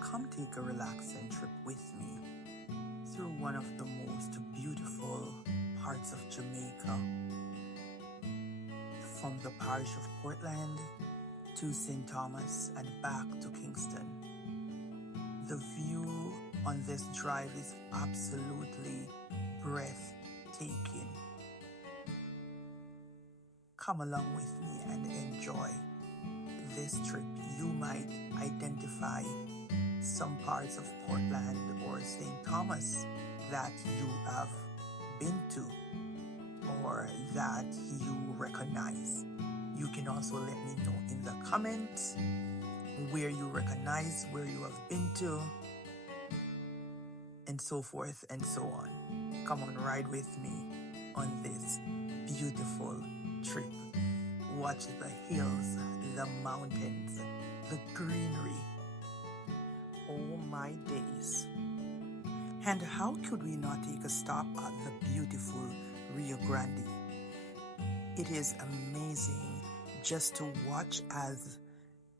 Come take a relaxing trip with me through one of the most beautiful parts of Jamaica, from the parish of Portland to St. Thomas and back to Kingston. The view on this drive is absolutely breathtaking. Come along with me and enjoy this trip. You might identify some parts of Portland or St. Thomas that you have been to or that you recognize. You can also let me know in the comments where you recognize, where you have been to, and so forth and so on. Come on, ride with me on this beautiful trip. Watch the hills, the mountains, the greenery. Oh my days. And how could we not take a stop at the beautiful Rio Grande? It is amazing just to watch as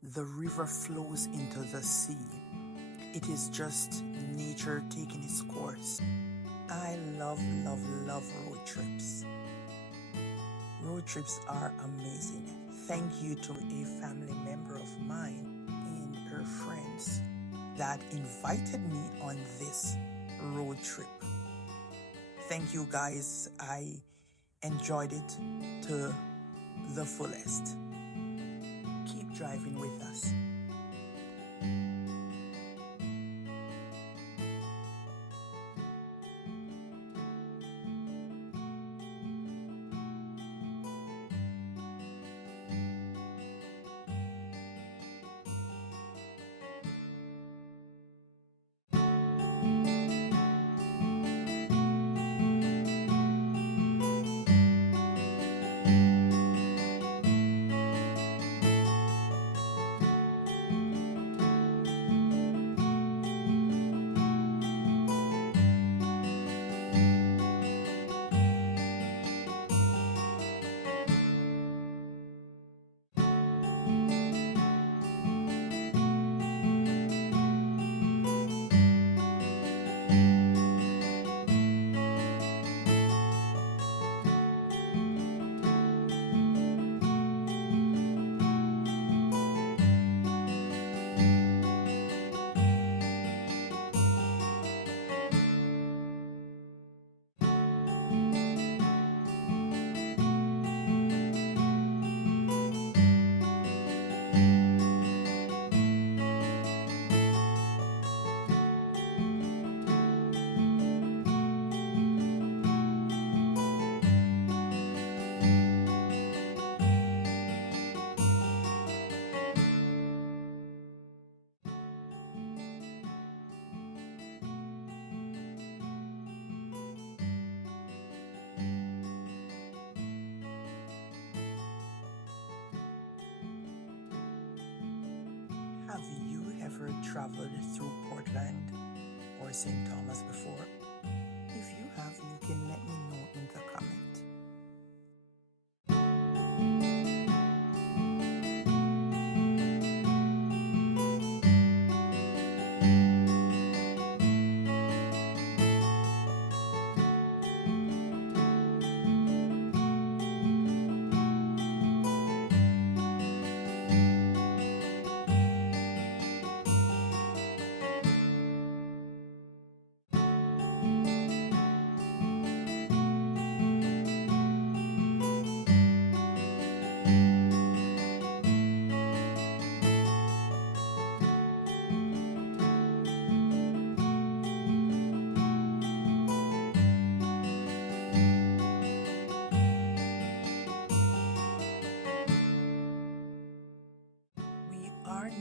the river flows into the sea. It is just nature taking its course. I love road trips. Road trips are amazing. Thank you to a family member of mine and her friends that invited me on this road trip. Thank you guys. I enjoyed it to the fullest. Keep driving with us. Have you ever traveled through Portland or St. Thomas before? If you have, you can let me know in the comment.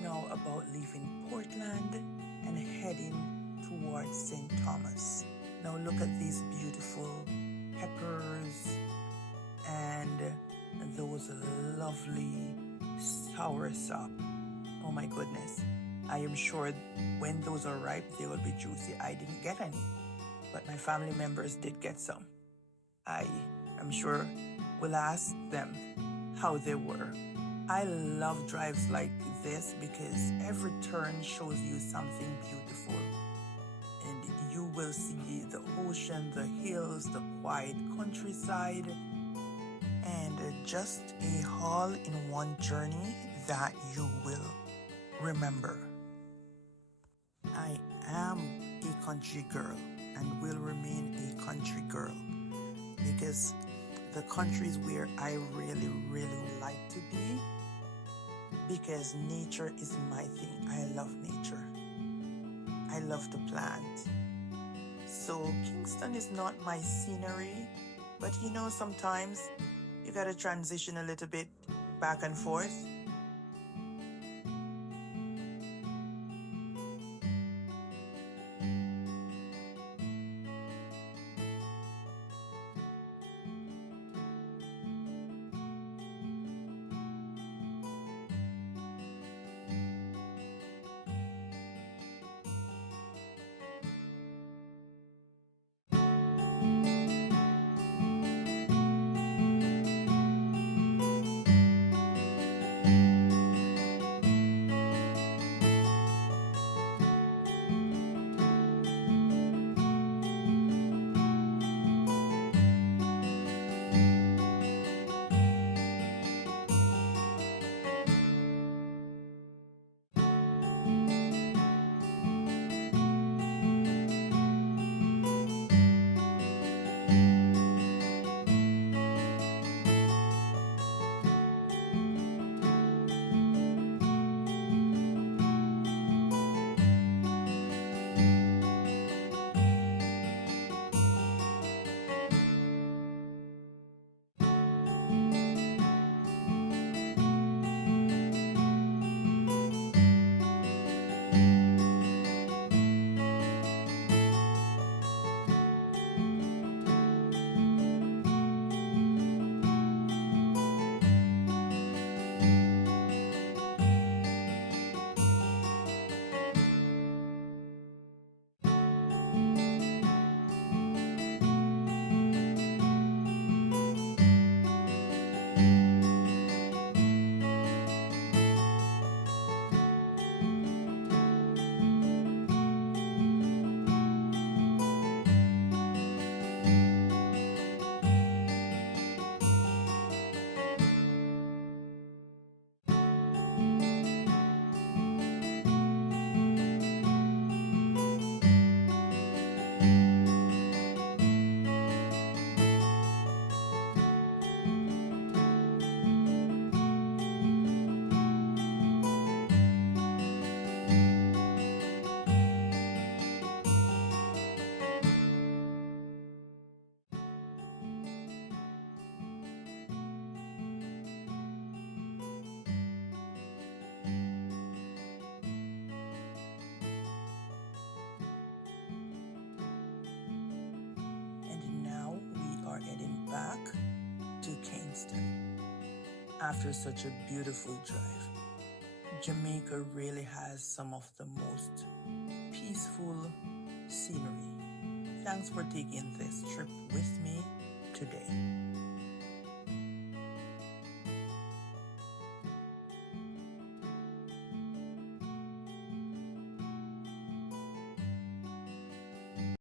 Now about leaving Portland and heading towards St. Thomas. Now look at these beautiful peppers and those lovely soursop. Oh my goodness. I am sure when those are ripe, they will be juicy. I didn't get any, but my family members did get some. I am sure we'll ask them how they were. I love drives like this because every turn shows you something beautiful. And you will see the ocean, the hills, the quiet countryside, and just a all-in-one journey that you will remember. I am a country girl and will remain a country girl because the countries where I really, really would like to be, because nature is my thing. I love nature. I love to plant. So Kingston is not my scenery, but sometimes you gotta transition a little bit back and forth. Back to Kingston after such a beautiful drive. Jamaica really has some of the most peaceful scenery. Thanks for taking this trip with me.